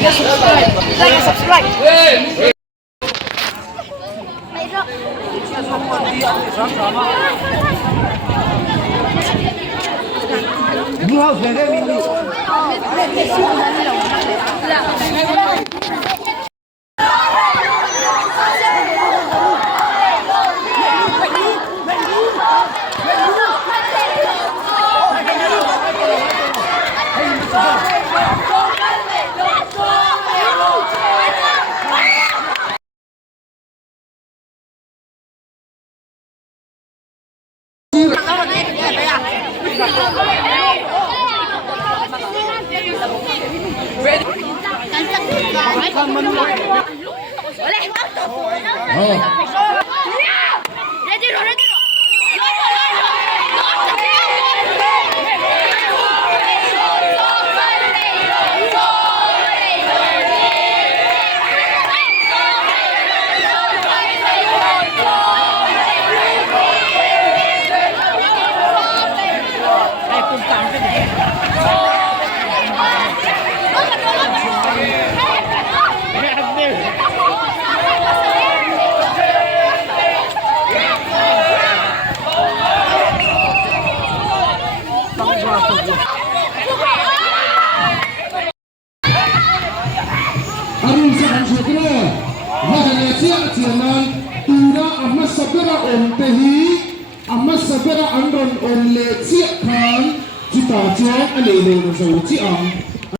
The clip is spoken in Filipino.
like and subscribe. Like and subscribe. Sabera andron on le chia kan kita chia leihlawn zawng chi ang